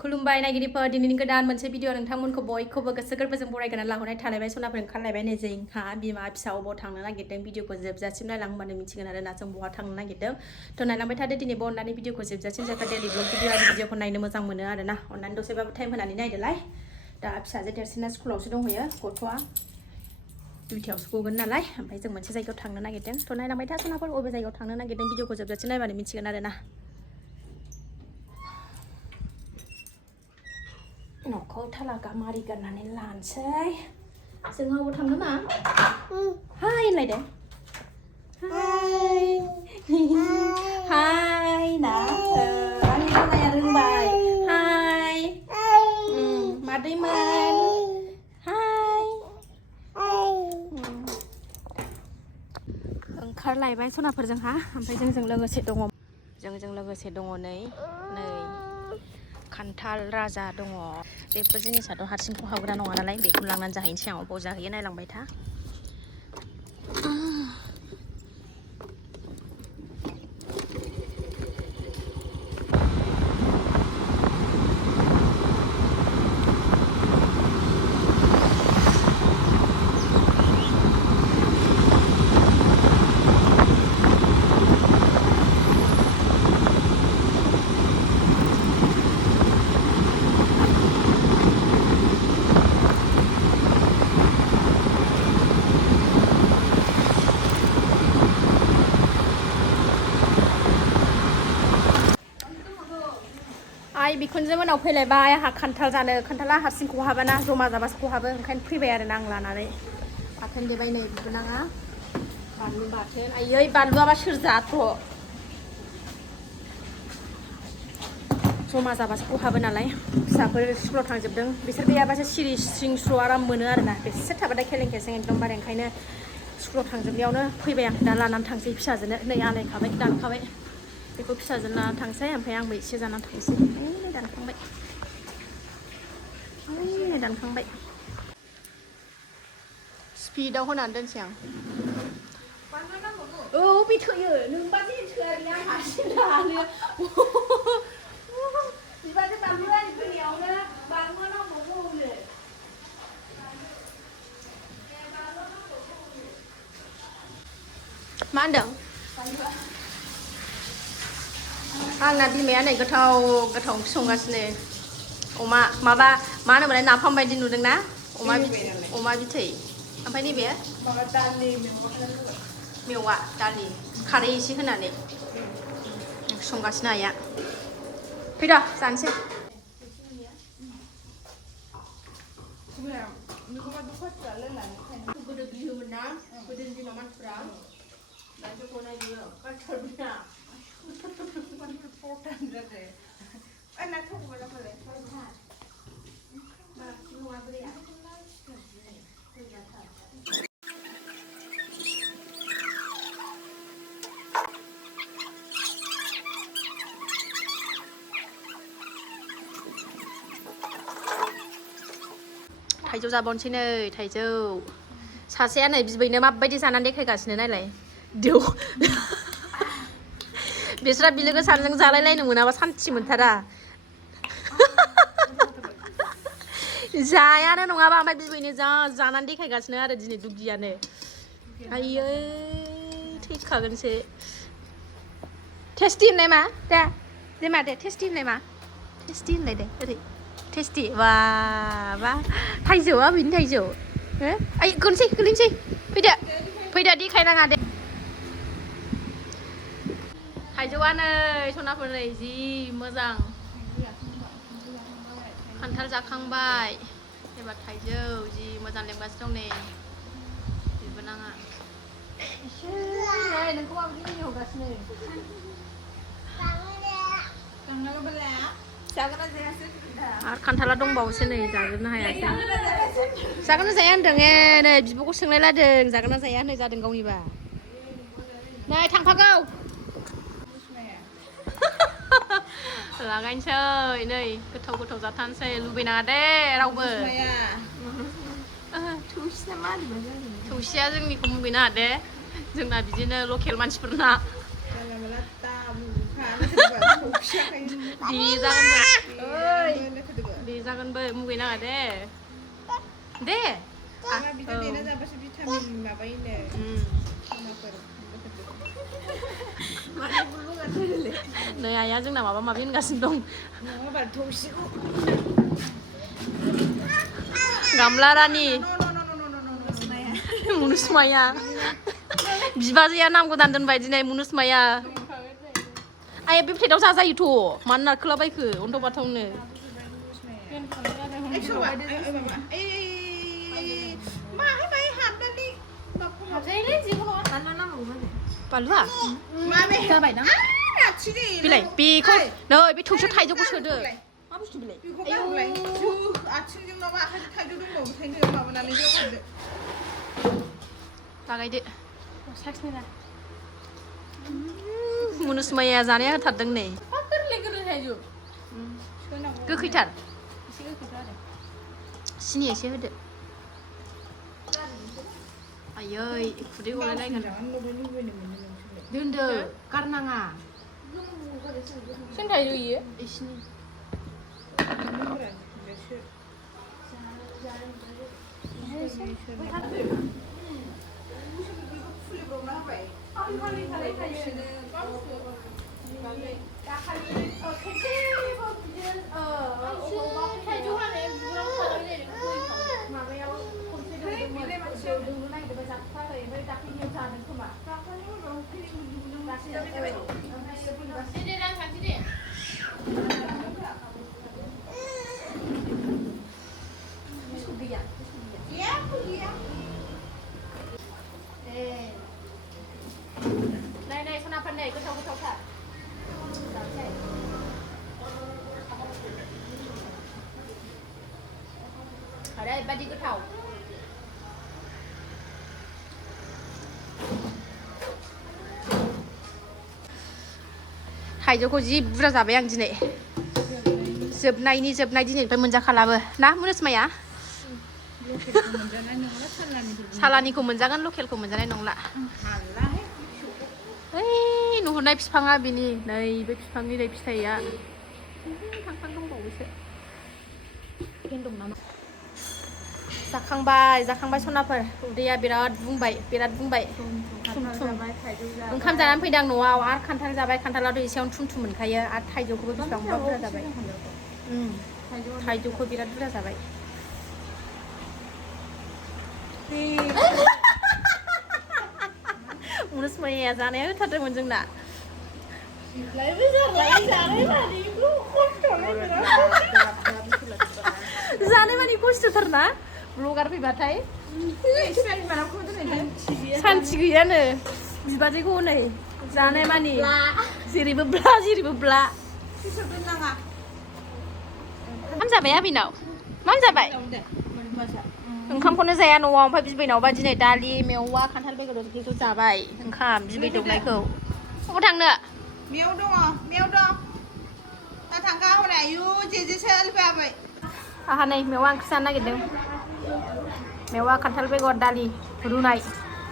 खुलुमबाय नायगिरिफोर दिनैनि गोदान मोनसे भिडिअ नोंथांमोनखौ बयखौबो गोसो गोरबोजों बरायनानै लाहरनाय थालायबाय सनाफोर ओंखारलायबाय नै जोंहा बिमा फिसा अबाव थांनो नागिरदों भिडिअखौ जोबजासिम नायलांबानो मिथिगोन आरोना जों बहा थांनो नागिरदों थ' नायलांबाय थादो दिनैबो अननानै भिडिअखौ जोबजासिम जायफ्रा डेलि ब्लग भिडिअखौ नायनो मोजां मोनो आरोना अननानै दसेबाबो टाइम होनानै नायदोलाय दा फिसाजो देरसिना स्कुलावसो दंहैयो गथ'आ दुइथायावसो गगोन नालाय ओमफ्राय जों मोनसे जायगायाव थांनो नागिरदों थ' नायलांबाय था सनाफोर अबे जायगायाव थांनो नागिरदों भिडिअखौ जोबजासिम नायबानो मिथिगोन आरोना न'खौ थाला गामारि गारनानै लानोसै जोंहा अबाव थांनो मा हाय होनलायदो हाय हाय ना आंनि मामाया रोंबाय हाय मादैमोन हाय ओंखारलायबाय सनाफोर जोंहा ओमफ्राय जोंजों लोगोसे दङ नै खान्थाल राजा दङ बेफोर जिनिसाथ' हारसिं खहाबग्रा नङा नालाय बेखौनो लांनानै जाहैनोसै आं अबाव जाहैयो नायलांबाय था आइ बिखुनजो मोनाव फैलायबाय आंहा खान्थाल जानो खान्थाला हारसिं खहाबाना जमा जाबासो खहाबो ओंखायनो फैबाय आरोना आं लानानै बाथोन देबाय नै बिबोनाङा बानलु बाथोन आयै बानलुआबा सोर जाथ' जमा जाबासो खहाबो नालाय फिसाफोर स्कुलाव थांजोबदों बिसोर गैयाबासो सिरि स्रिं स्र' आराम मोनो आरोना बिसोर थाबाथाय खेलें खेसें एकदमबारे ओंखायनो स्कुलाव थांजोबनायावनो फैबाय आं दा लानानै थांसै फिसाजोनो नै आलायखाबाय दानखाबाय बेखौ फिसाजोनो लानानै थांसै ओमफ्राय आंबो एसे जानानै थांसै दानखांबाय स्पिडाव होनानै दोनसै आं औ बे थोयो नोंबा जे थोआ आं हारसिं लानो बिबाजै बानलु आरि फैनायावनो बानलुआ नांबावगौनो मा होनदों आंना बिमाया नै गोथाव ओंख्रि संगासिनो अमा माबा मा होनोमोनलाय नाफाम बायदि नुदोंना अमा बिथै ओमफ्राय नैबे मेवा दालि खारै एसे होनानै संगासिनो आइया फैद' जानोसै गोदो गियोमोन ना गोदोनि दिनाव मानसिफ्रा दासो गनाय बियो गारथारबायना थाइजौ जाबावनोसै नै थाइजौ सासेया नै बिबैनो माबायदि जानानै देखायगासिनो नायलाय देव बिस्रा बिलोगो सानैजों जालायलायनो मोनाबा सान्थि मोनथारा जायानो नङाबा ओमफ्राय बिबैनो जानानै देखायगासिनो आरो दिनै दुगियानो आयै थैखागोनसो टेस्टि होननाय मा दे मा दे टेस्टि होननाय मा टेस्टि होनलाय दे ओरै टेस्टि बा थाइजौआ बेनि थाइजौ आइ गोलैनोसै फैदो देखायनाङा दे थाइजौआ नै सनाफोर नै जि मोजां खान्थाल जाखांबाय एबार थाइजौ जि मोजां लेंगासिनो दं नै बिबोनाङा नोंखौ माबायदि मिनिहरगासिनो आरो खान्थाला दंबावोसो नै जाजोबनो हायासै जागोन ना जाया होनदों नै बिब'खौ सोंलायलायदों जागोन ना जाया होननाय जादों गावनिबा नै थांफागौ लागायनोसै नै गोथाव जाथारनोसै लुबैनाङा दे रावबो थौसिया जोंनिखौ मुगैनाङा दे जोंना बिदिनो लकेल मानसिफोरना दे जागोन जागोनबो मुगैनाङा दे दे मा बिदा देना जाबासो भिटामिन माबायोनो सनाफोर माने बुलुगाथारले नै आइया जोंना माबा माबि होनगासिनो दं नङाबा थौसिखौ गामला रानि मुनुसमाया बिबाजैया नाम गोदान दोनबाय दिनै मुनुसमाया आइया बे प्लेटाव जाजायोथ' मानो नारखोलाबायखो अन्थाव बाथावनो बालुआ जाबाय ना बिलाइ बेखौ नै बे थौसियाव थाइजौखौ सोदो मा बुस्थु बिलाइ आथिंजों माबा आखाइजों थाइजौ दंबावो ओंखायनो माबानानै जखादो लागायदो मुनुसमाया जानाया होथारदों नै गोरलै गोरलै थाइजौ गोखैथार सिनि एसे होदो आयै खुदै गलायलायगोन दोनदो गारनाङा सोर थाइजौ इयो इसिनि Này sao nào phần này cứ thâu thả ở đây ba đi cứ thâu थाइजौखौ जि बुरजा जाबाय आं दिनै जोबनाय दिनैनिफ्राय मोनजाखालाबो ना मुनुसमाया सालानिखौ मोनजागोन लकेलखौ मोनजानाय नंला ओइ नुहुरनाय बिफाङा बिनि नै बे बिफांनि नै फिथाइया थांखां दंबावोसो दं नामा जाखांबाय सनाफोर उदैया बिराद बुंबाय ओंखाम जानानै फैदों न'आव आरो खान्थाल जाबाय खान्थालाथ' एसेयावनो थुमथुम मोनखायो आरो थाइजौखौबो बेसेबांबा बुरजा जाबाय थाइजौखौ बिराद बुरजा जाबाय मुनुसमाया जानाया होथारदोंमोन जोंना जानाय मानि खस्थ'थार ना ब्लगार फैबाथाय सान्थि गैयानो बिबाजैखौ हनै जानाय मानि जेरैबो ब्ला मा जाबाय आबिनाव मा जाबाय ओंखामखौनो जाया न'आव ओमफ्राय बिबैनावबा दिनै दालि मेवा खान्थाल बेगर बेखौ जाबाय ओंखाम बिबै दौनायखौ अबाव थांनो मेव दं दा थांगा हनै आयु जेजेसो फैबाय आहा नै मेवा ओंख्रि जानो नागिरदों मेवा खान्थाल बेगर दालि रुनाय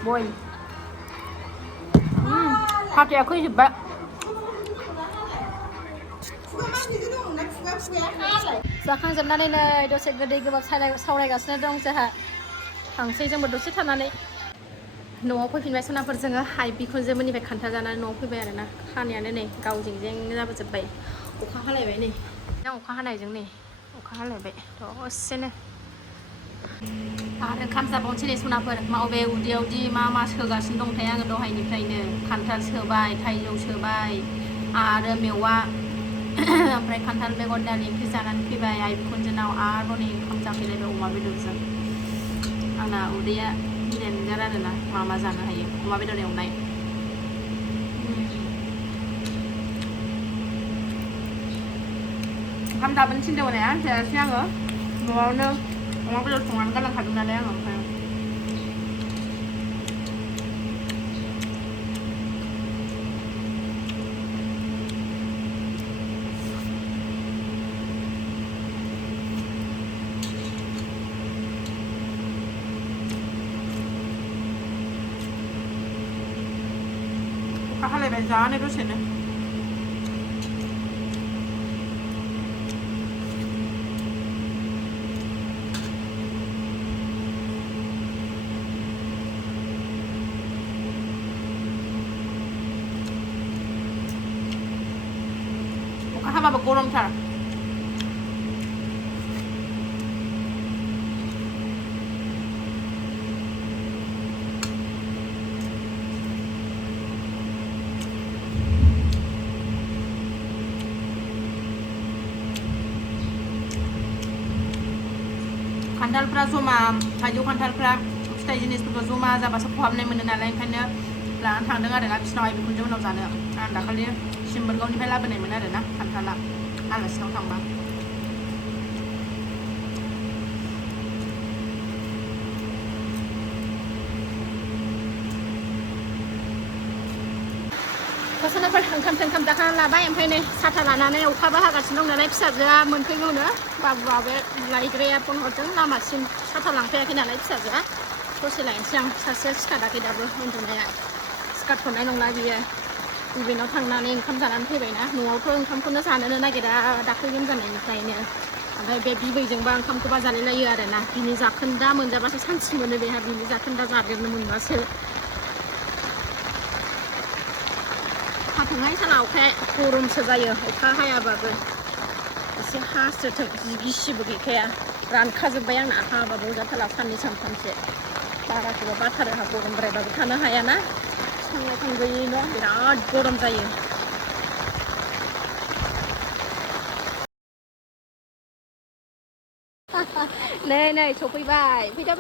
बयल फाथैया खैजोब्बाय जाखांजोबनानै नै दसे गोदै गोबाब सावरायगासिनो दं जोंहा थांसै जोंबो दसे थानानै न'आव फैफिनबाय सनाफोर जोङो आइ बिखुनजोमोननिफ्राय खान्थाल जानानै न'आव फैबाय आरोना खानायानो नै गाव जें जाबोजोब्बाय अखा हालायबाय नै अखा हानायजों नै अखा हालायबाय दसेनो आरो ओंखाम जाबावनोसै नै सनाफोर माबे उदैयावदि मा सोगासिनो दंथाय आङो दहायनिफ्रायनो खान्थाल सोबाय थाइजौ सोबाय आरो मेवा ओमफ्राय खान्थाल बेगर दालि ओंख्रि जानानै फैबाय आइ बिखुनजोनाव आरोबाव नै ओंखाम जाफैलायबाय अमा बेदरजों आंना उदैया देनजार आरोना मा जानो हायो अमा बेदर एवनाय ओंखाम जाबोनो थिनदोंमोन आं जायासै आङो न'आवनो अमा बेदर संनानै गालांखादों नालाय आङो ओमफ्राय अखा हालायबाय जानो दसेनो साहाबो गरमथार खान्थालफ्रा जमा थाइजौ खान्थालफ्रा फिथाइ जिनिसफोरखौ जमा जाबासो खहाबनाय मोनो नालाय ओंखायनो लानानै थांदों आरोना बिसिनाव आइ बिखुनजो उनाव जानो आं दाखालि सिम्बोरगावनिफ्राय लाबोनायमोन आरोना खान्थाला आलासिनाव थांबा सोनाफोर ओंखाम जाखांनानै लाबाय ओमफ्राय नै साथा लानानै अखाबो हागासिनो दं नालाय फिसाजोआ मोनफैगौनो बाबुआबो लायग्राया फन हरदों लामासिम साथा लांफैयाखै नालाय फिसाजोआ दसे लायनोसै आं सासेया सिखाराखै दाबो उन्दुनाया सिखारथ'नाय नंला बियो इभेनाव थांनानै ओंखाम जानानै फैबायना न'आवथ' ओंखामखौनो जानोनो नागिरा दाख्लै लोमजानायनिफ्रायनो ओमफ्राय बे बिबैजोंबा ओंखामखौबा जालायलायो आरोना बिनि जाखोन्दा मोनजाबासो सान्थि मोनो बेहा बिनि जाखोन्दा जादेरनो मोनबासो हाथोंहाय साना अखाया गरमसो जायो अखा हायाबाबो एसे हास्रोथों जि गिसिबो गैखाया रानखाजोब्बाय आंना हाबाबो जाथारला साननै सानथामसो बाराखौबो बाथारो हा गरमद्रायबाबो थानो हायाना बिफां लाइफां गैयैनो बिराद गरम जायो नै सफैबाय फैदा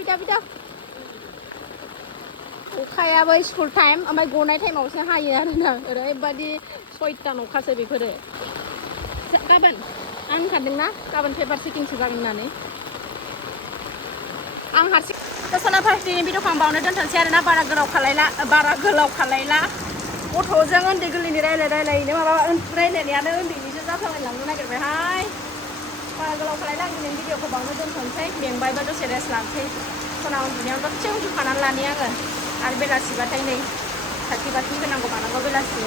अखायाबो स्कुल टाइम ओमफ्राय गनाय टाइमावसो हायो आरोना ओरैबायदि सयतान अखासो बेफोरो गाबोन आं होनखादोंना गाबोन पेपार चेकिंसो जागोन होननानै आं हारसिं सोनाफोर दिनै भिडिअखौ आं बावनो दोनथ'नोसै आरोना बारा गोलाव खालायला गथ'जों उन्दै गोरलैनि रायलायनो माबा रायलायनायानो उन्दैनिसो जाफ्लांलायलांनो नागिरबायहाय बारा गोलाव खालायला आं दिनै भिडिअखौ बावनो दोनथ'नोसै मेंबायबा दसे रेस्ट लानोसै सना उन्दुनायाव दसे उन्दुखानानै लानि आङो आरो बेलासिबाथाय नै साथि बाथि होनांगौ मानांगौ बेलासि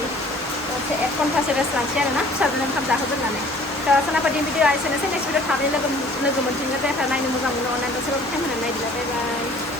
दसे 1 घन्टासो रेस्ट लानोसै आरोना फिसाजोनो ओंखाम जाहोग्रोनानै थ' सोनाफोरनि भिडिअ एसेनोसै नेक्स्ट भिडिअ थाबैनो लोगो मोनफिनगोन जायफ्रा नायनो मोजां मोनो अनलाइन दसेबाबो टाइम होनानै नायदिला बाय बाय